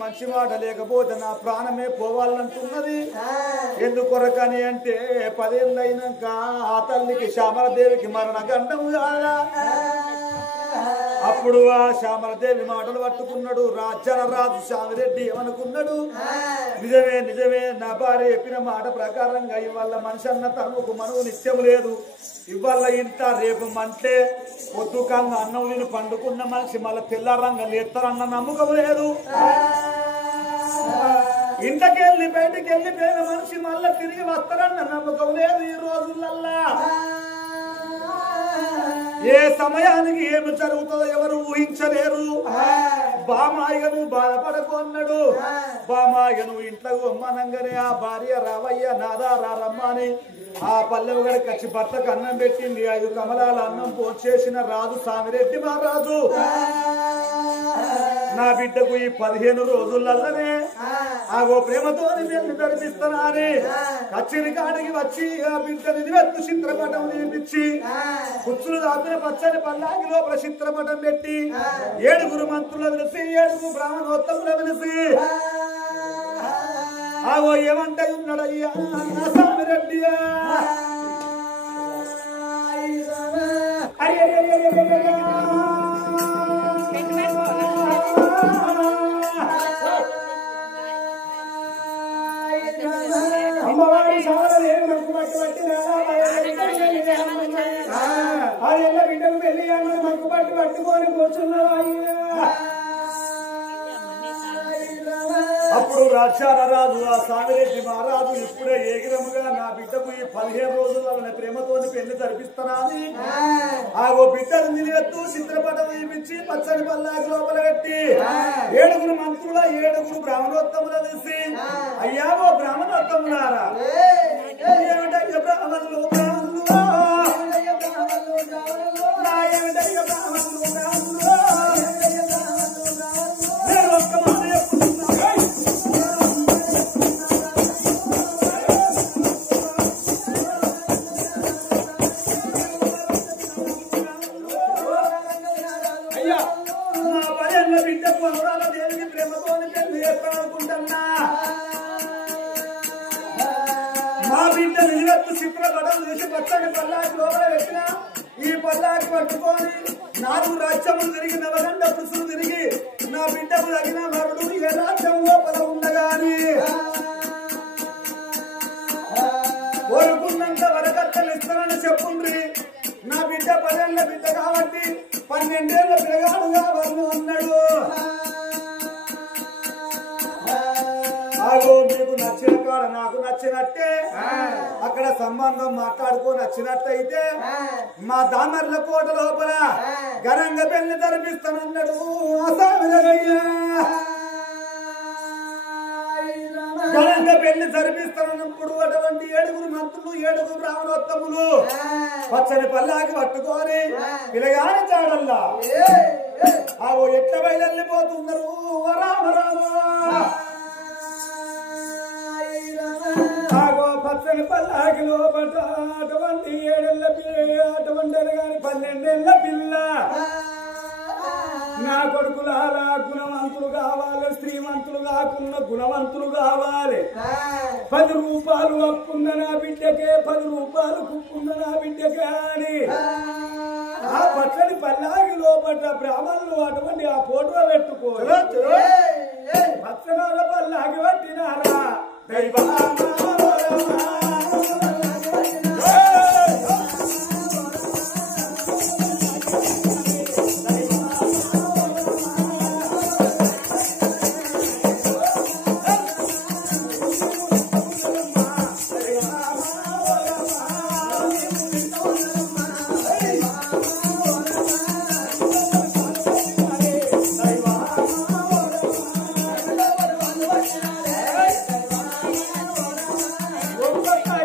మంచి మాట లేకపోతే నా ప్రాణమే పోవాలంటున్నది. ఎందుకొరకని అంటే 10 ఏళ్ళు అయినాక ఆ తల్లికి శ్యామలదేవికి మరణ గండం కాదా. అప్పుడు ఆ శ్యామలదేవి మాటలు పట్టుకున్నాడు రాజ్యాల రాజు శ్యామిరెడ్డి ఏమనుకున్నాడు, నిజమే నిజమే నా భార్య చెప్పిన మాట ప్రకారంగా ఇవాళ మనిషి అన్న తనకు మనవు నిత్యం లేదు. ఇవాళ ఇంత రేపు మంటే పొద్దుకంగా అన్నం తిని పండుకున్న మనిషి మళ్ళీ తెల్లారంగా లేస్తారన్న నమ్మకం లేదు. ఇంతకెళ్ళి బయటకు వెళ్ళిపోయిన మనిషి మళ్ళీ తిరిగి వస్తారన్న నమ్మకం లేదు ఈ రోజులల్లా. ఏ సమయానికి ఏమి జరుగుతుందో ఎవరు ఊహించలేరు. బామాయను బాధపడకొన్నాడు. బామాయను ఇంట్లో అమ్మనంగానే ఆ భార్య రావయ్య నాదా రమ్మని ఆ పల్లెవు గడి కచ్చి భర్తకు అన్నం పెట్టింది. 5 కమలాల అన్నం పోచేసిన రాజు సామిరెడ్డి మహారాజు నా బిడ్డకు ఈ 15 రోజులల్లనే ఆగో ప్రేమతోని పెళ్లి జరిపిస్తున్నాని కచ్చిరి కాడికి వచ్చి ఆ బిడ్డని నివెత్తు చిత్రపటం తీపించి కుచ్చులు దాపిన పచ్చని పల్లాకి లోపల చిత్రపటం పెట్టి 7 మంత్రుల విలిసి 7 బ్రాహ్మణోత్తముల విలిసి ఆగో ఏమంటే ఉన్నాడయ్యా సామిరెడ్డియా అమ్మవారి సారలే మనకు పట్టి అదేళ్ళ బిడ్డకు వెళ్ళి మనకు పట్టుకొని కూర్చున్నారు. అప్పుడు రాజు ఆ సామిరెడ్డి మహారాజు ఇప్పుడే ఏగిరముగా నా బిడ్డకు ఈ 15 రోజుల ప్రేమతోని పెళ్లి జరిపిస్తున్నాను. ఆగో బిడ్డను నిలబెత్తు చిత్రపటం తీపించి పచ్చని పల్లాకి లోపల పెట్టి 7 మంత్రుల 7 బ్రాహ్మణోత్తముల వేసి అయ్యావో బ్రాహ్మణోత్తములారా ఏమిటయ్య బ్రాహ్మణులు నేను ఒక్క మాట చెప్తున్నా. బిడ్డకు అనురాధ దేవికి ప్రేమతోని పెళ్లి చేస్తానుకుంటున్నా. మా బిడ్డ నిలవెత్తు చిత్రపటం చూసి పచ్చని పల్లాకి లోపల పెట్టిన ఈ పల్లాకి పట్టుకొని 4 రాజ్యములు తిరిగి నవగండ పురుషులు తిరిగి నా బిడ్డకు తగిన మరుడు ఏ రాజ్యం లోపల ఉండగాని కోరుకున్నంత వరకట్టలు ఇస్తానని చెప్పుండ్రి. నా బిడ్డ 10 ఏళ్ల బిడ్డ కాబట్టి 12 ఏళ్ల పిల్లగాడుగా వాళ్ళు అన్నాడు. ఆగో మీకు నచ్చిన కాడ నాకు నచ్చినట్టే అక్కడ సంబంధం మాట్లాడుకో నచ్చినట్టయితే మా దామర్ల కోట లోపల ఘనంగా పెళ్లి జరిపిస్తానన్నాడు. ఘనంగా పెళ్లి జరిపిస్తానన్నప్పుడు అటువంటి 7 మంత్రులు 7 బ్రాహ్మణోత్తములు పచ్చని పల్లాకి పట్టుకొని పిల్లగాని చాడల్లా ఆగో ఎట్ల బయలుపోతున్నారు. ఆగో పచ్చని పల్లాకి లోపల అటువంటి 7 ఏళ్ల అటువంటి కానీ 12 ఏళ్ల పిల్ల నా కొడుకులారా గుణవంతులు కావాలి, శ్రీమంతులు కాకుండా గుణవంతులు కావాలి. 10 రూపాయలు అప్పుంద నా బిడ్డకే 10 రూపాయలు కుప్పుంద నా బిడ్డకే అని ఆ పచ్చని పల్లాకి లోపల బ్రాహ్మణులు అటువంటి ఆ ఫోటో పెట్టుకోరు. పచ్చనాల పల్లాకి పట్టినారా ఒక్కొక్క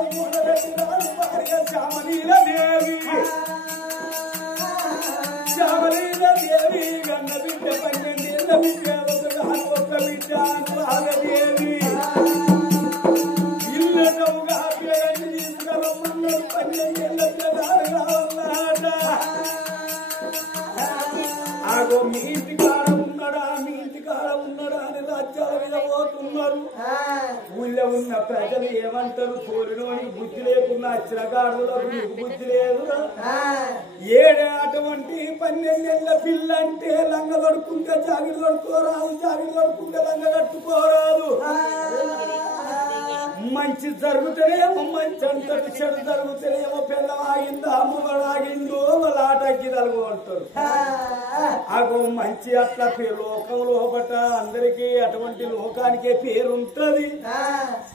రాదు మూడబెట్టి రాదు భార్య శ్యామలీలదేవి శ్యామలీలదేవి గన్న బిడ్డ 12 ఏళ్ళ బిడ్డ ఒక్క బిడ్డ అనుభాగదేవి ఇల్లటవుగా పిల్లగాన్ని తీసుకురమ్మన్నాడు 12 ఏళ్ళ పిల్లగాడు రావన్నాడ ఆగో మీ ఇంటి కాడ ఉన్నాడా మీ ఇంటి కాడ ఉన్నాడా అని రాజ్యాల మీద పోతున్నారు ఊళ్ళో ఉన్న ప్రజలు ఏమంటారు తోలినోని బుద్ధి లేకున్నా చిరగాడులకు నీకు బుద్ధి లేదు ఏడే అటువంటి 12 ఏళ్ళ పిల్ల అంటే లంగ కడుక్కుంటే జాగిరి కడుక్కోరాదు జాగిరి కడుక్కుంటే లంగ కట్టుకోరాదు మంచి జరుగుతేనేమో మంచి అంతటి చెడు జరుగుతేనేమో పిల్లం ఆగిందా అమ్మగడు ఆగిందో వాళ్ళ ఆటకి తలుగు అంటారు అగో మంచి అట్లా లోకం లోపట అందరికీ అటువంటి లోకానికే పేరుంటది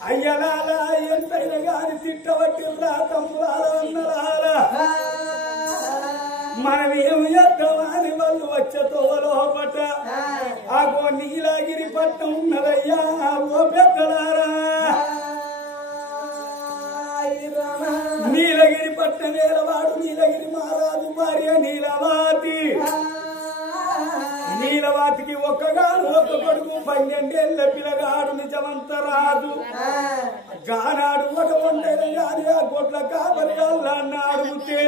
అయ్యలాలా ఎంతైనా గాని తిట్టవట్టిల్లా తమ్ములారా అన్నలారా మనం ఏమి చేద్దామని వాళ్ళు వచ్చేతో లోపట అగో నీలగిరి పట్టం ఉన్నదయ్యా ఓ పెద్దలారా నీలగిరి పట్ట నేలవాడు నీలగిరి మహారాజు భార్య నీలవాతి నీలవాతికి ఒక్కగాను ఒక్క కొడుకు 12 ఏళ్ళ పిల్లగాడు నిజమంత రాదు గానాడు ఒక వంటైన గాని ఆ గొడ్ల కాపరి అల్లాన్ని అడుగుతే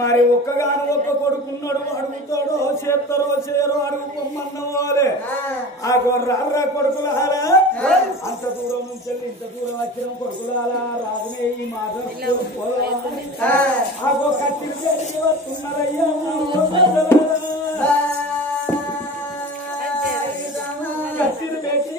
మరి ఒక్కగాను ఒక్క కొడుకున్నాడు అడుగుతాడో చేస్తారో చేయరో అడుగు పొమ్మన్నవాలే ఆ గొర్ర కొడుకులారా అంత దూరం నుంచి ఇంత దూరం వచ్చిన కొడుకులారా రాజునే ఈ మాధవ ఆగో కత్తిరి పెరిగి వస్తున్నారయ్యా కత్తిరి పెట్టి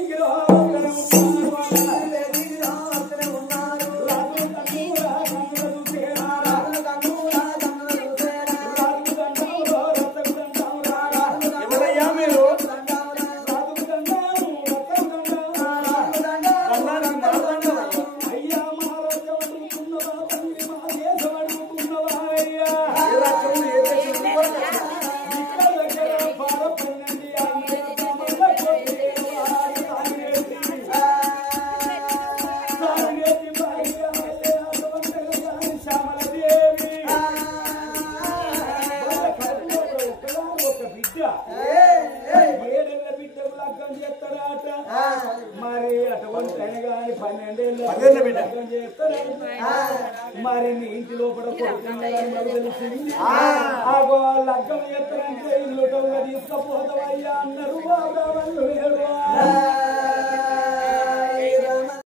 మరి అటువంటి అయిన గాని 12 మరి నీ ఇంటి లోపల ఆగో లగ్గం ఎత్తరంటే ఇల్లుటంగా తీసుకపోతావయ్యా అన్నారు